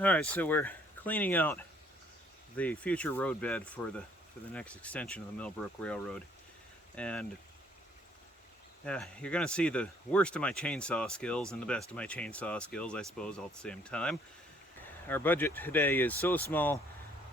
Alright, so we're cleaning out the future roadbed for the next extension of the Mill Brook Railroad. And you're going to see the worst of my chainsaw skills and the best of my chainsaw skills, I suppose, all at the same time. Our budget today is so small,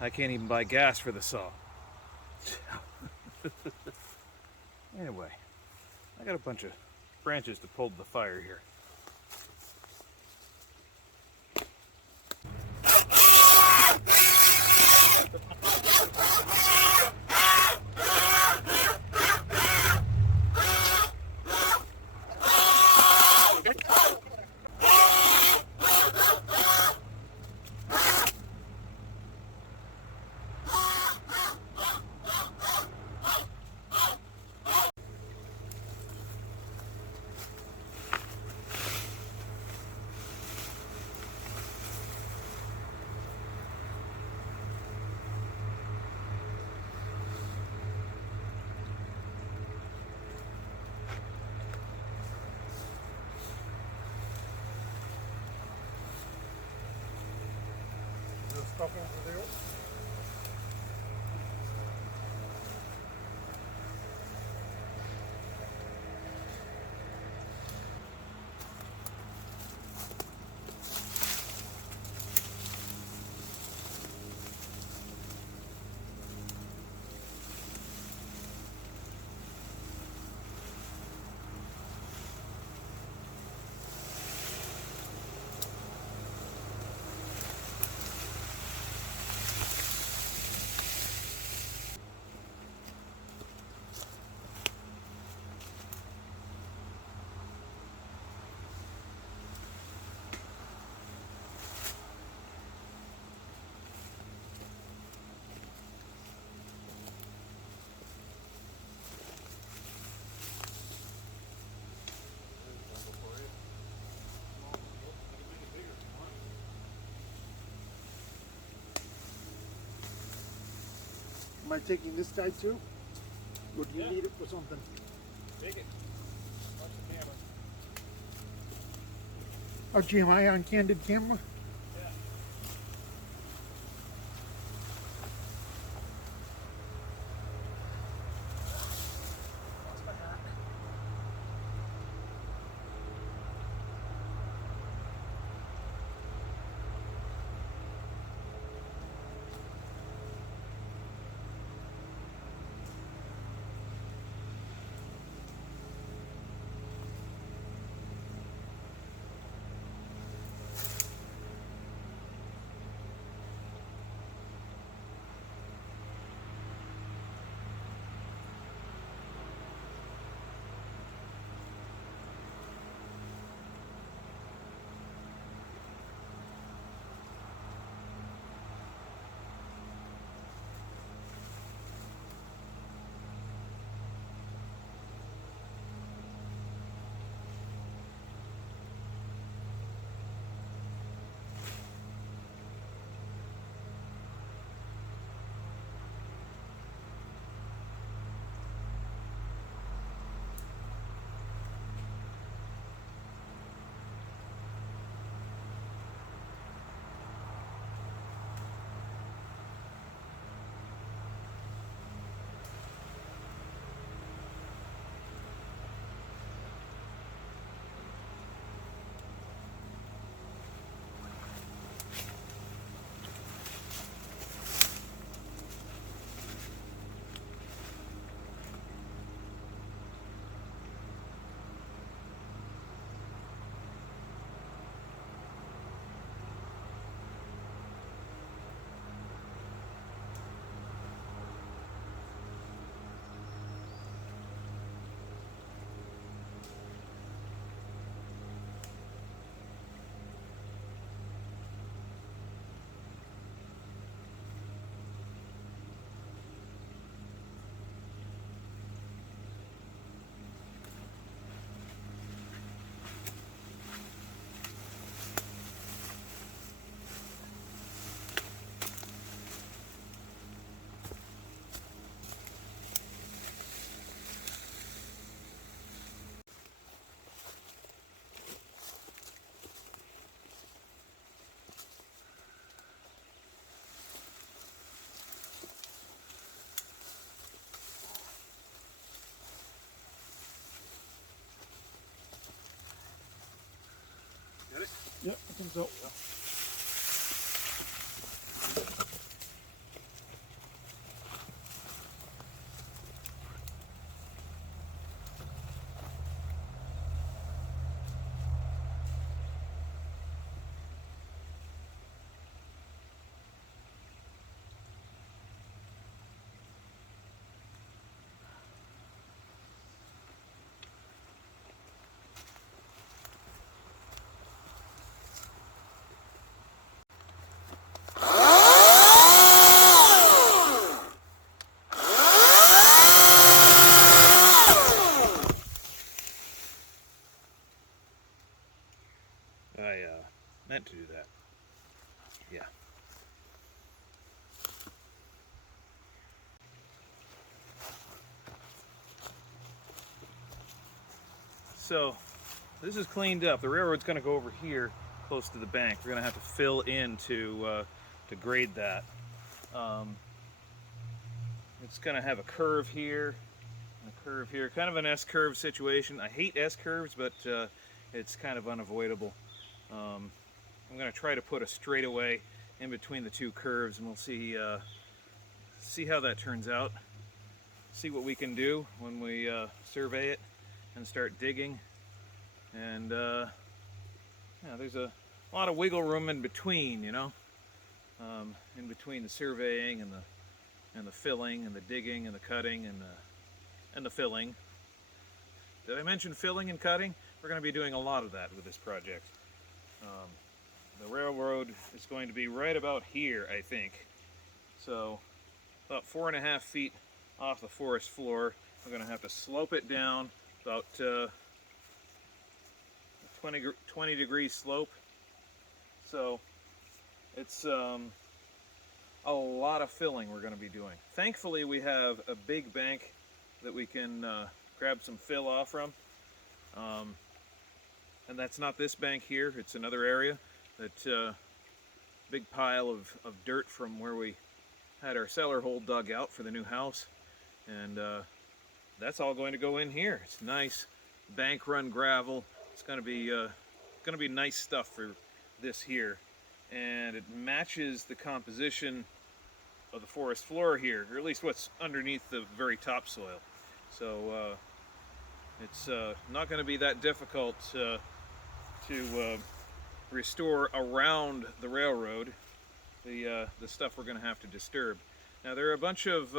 I can't even buy gas for the saw. Anyway, I got a bunch of branches to pull to the fire here. Stuff over there. Am I taking this guy too? Or do you need it for something? Take it. Watch the camera. Oh, gee, am I on candid camera? Yeah. comes out well. I meant to do that. Yeah. So this is cleaned up. The railroad's going to go over here close to the bank. We're going to have to fill in to grade that. It's going to have a curve here and a curve here, kind of an S-curve situation. I hate S-curves, but it's kind of unavoidable. I'm going to try to put a straightaway in between the two curves, and we'll see how that turns out. See what we can do when we survey it and start digging. And yeah, there's a lot of wiggle room in between, you know, in between the surveying and the filling and the digging and the cutting and the filling. Did I mention filling and cutting? We're going to be doing a lot of that with this project. The railroad is going to be right about here, I think. So about 4.5 feet off the forest floor. We're going to have to slope it down about 20 degree slope. So it's a lot of filling we're going to be doing. Thankfully, we have a big bank that we can grab some fill off from. And that's not this bank here, it's another area. That big pile of dirt from where we had our cellar hole dug out for the new house. And that's all going to go in here. It's nice bank run gravel. It's going to be nice stuff for this here. And it matches the composition of the forest floor here, or at least what's underneath the very topsoil. So it's not going to be that difficult to restore around the railroad the stuff we're going to have to disturb. Now there are a bunch of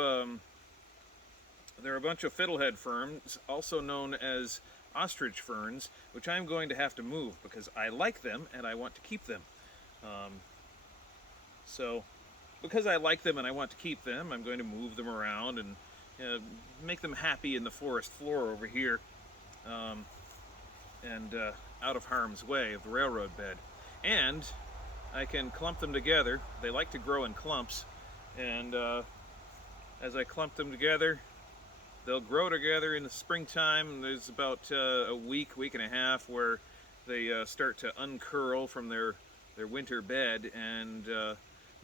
fiddlehead ferns, also known as ostrich ferns, which I'm going to have to move because I like them and I want to keep them. So because I like them and I want to keep them, I'm going to move them around and make them happy in the forest floor over here, and out of harm's way of the railroad bed. And I can clump them together. They like to grow in clumps, and as I clump them together, they'll grow together in the springtime. There's about a week and a half where they start to uncurl from their winter bed, and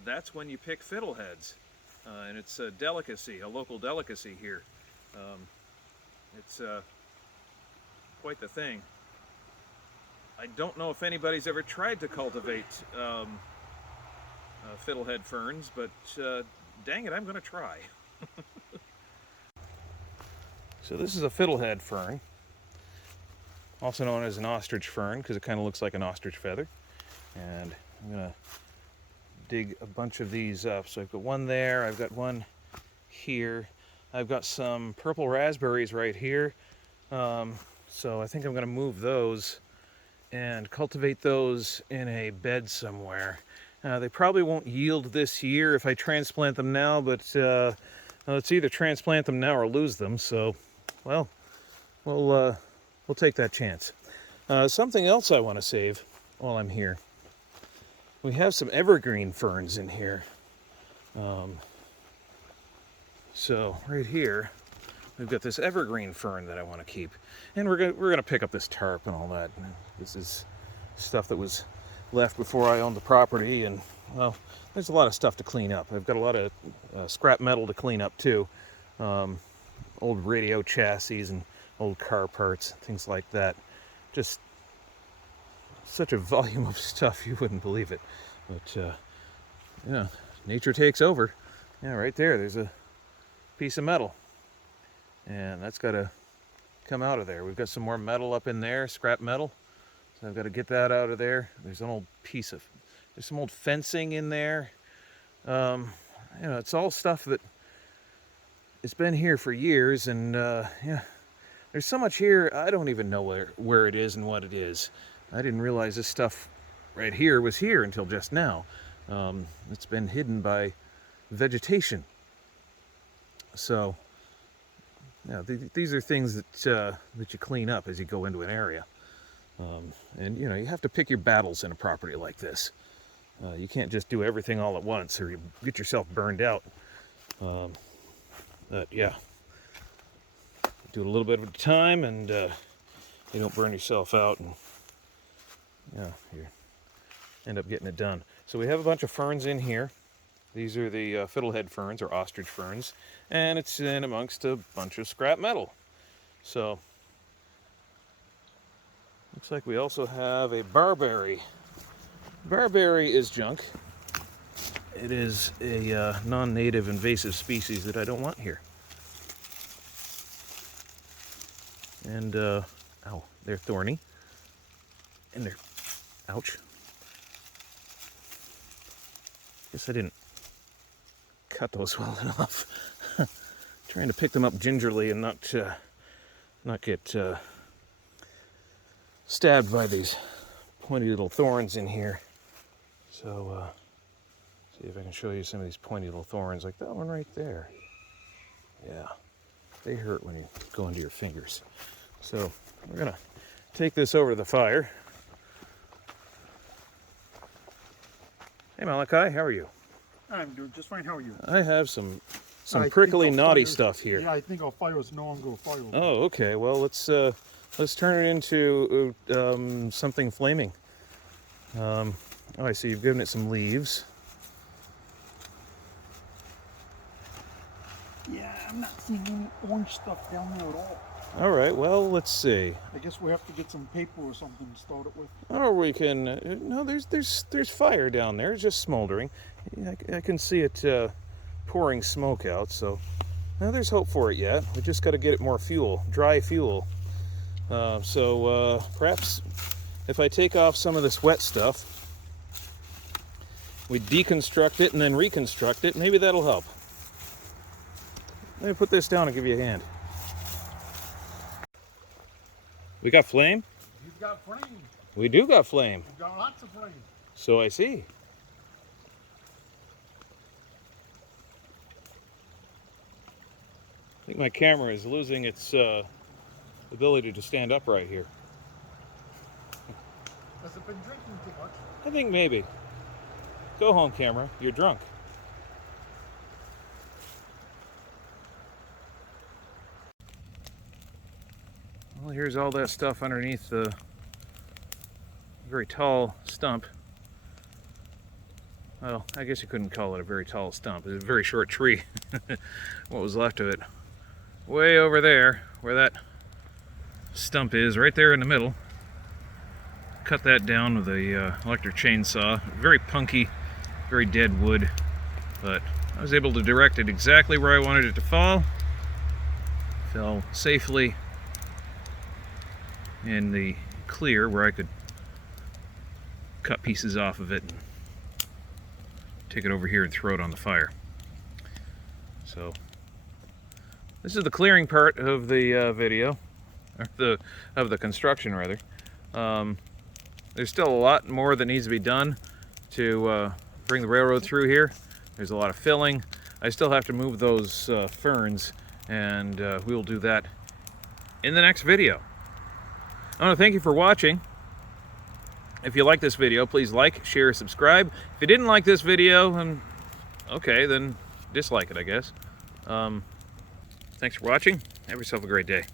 that's when you pick fiddleheads. And it's a delicacy, a local delicacy here. It's quite the thing. I don't know if anybody's ever tried to cultivate fiddlehead ferns, but dang it, I'm going to try. So this is a fiddlehead fern, also known as an ostrich fern because it kind of looks like an ostrich feather. And I'm going to dig a bunch of these up. So I've got one there, I've got one here, I've got some purple raspberries right here. So I think I'm going to move those and cultivate those in a bed somewhere. They probably won't yield this year if I transplant them now, but let's either transplant them now or lose them. So, well, we'll take that chance. Something else I want to save while I'm here. We have some evergreen ferns in here. So right here, we've got this evergreen fern that I want to keep, and we're gonna pick up this tarp and all that. This is stuff that was left before I owned the property, and well, there's a lot of stuff to clean up. I've got a lot of scrap metal to clean up too, old radio chassis and old car parts, things like that. Just such a volume of stuff you wouldn't believe it. But yeah, nature takes over. Yeah, right there, there's a piece of metal, and that's got to come out of there. We've got some more metal up in there, scrap metal, so I've got to get that out of there. There's an old piece of, there's some old fencing in there. You know, it's all stuff that it's been here for years, and yeah, there's so much here I don't even know where it is and what it is. I didn't realize this stuff right here was here until just now. It's been hidden by vegetation. So yeah, these are things that that you clean up as you go into an area. And you know, you have to pick your battles in a property like this. You can't just do everything all at once, or you get yourself burned out. But yeah, do it a little bit at a time, and you don't burn yourself out, and yeah, you end up getting it done. So we have a bunch of ferns in here. These are the fiddlehead ferns, or ostrich ferns, and it's in amongst a bunch of scrap metal. So looks like we also have a barberry. Barberry is junk. It is a non-native invasive species that I don't want here. And ow, they're thorny, and they're, ouch. Guess I didn't cut those well enough. Trying to pick them up gingerly and not get stabbed by these pointy little thorns in here. So see if I can show you some of these pointy little thorns, like that one right there. Yeah, they hurt when you go into your fingers. So we're gonna take this over to the fire. Hey Malachi, how are you? I'm doing just fine. How are you? I have some I prickly, think naughty fire- stuff here. Yeah, I think our fire is no longer a fire. Oh, okay. Well, let's turn it into something flaming. Oh, I see you've given it some leaves. Yeah, I'm not seeing any orange stuff down there at all. All right. Well, let's see. I guess we have to get some paper or something to start it with. Or we can. No, there's fire down there. It's just smoldering. Yeah, I can see it pouring smoke out. So now there's hope for it yet. We just got to get it more fuel, dry fuel. So perhaps if I take off some of this wet stuff, we deconstruct it and then reconstruct it. Maybe that'll help. Let me put this down and give you a hand. We got flame? You've got flame. We do got flame. You've got lots of flame. So I see. I think my camera is losing its ability to stand upright here. Has it been drinking too much? I think maybe. Go home, camera. You're drunk. Well, here's all that stuff underneath the very tall stump. Well, I guess you couldn't call it a very tall stump. It's a very short tree. What was left of it. Way over there, where that stump is, right there in the middle. Cut that down with a electric chainsaw. Very punky, very dead wood. But I was able to direct it exactly where I wanted it to fall. Fell safely in the clear where I could cut pieces off of it and take it over here and throw it on the fire. So this is the clearing part of the video, or of the construction rather. There's still a lot more that needs to be done to bring the railroad through here. There's a lot of filling. I still have to move those ferns, and we'll do that in the next video. I want to thank you for watching. If you like this video, please like, share, subscribe. If you didn't like this video, okay, then dislike it, I guess. Thanks for watching. Have yourself a great day.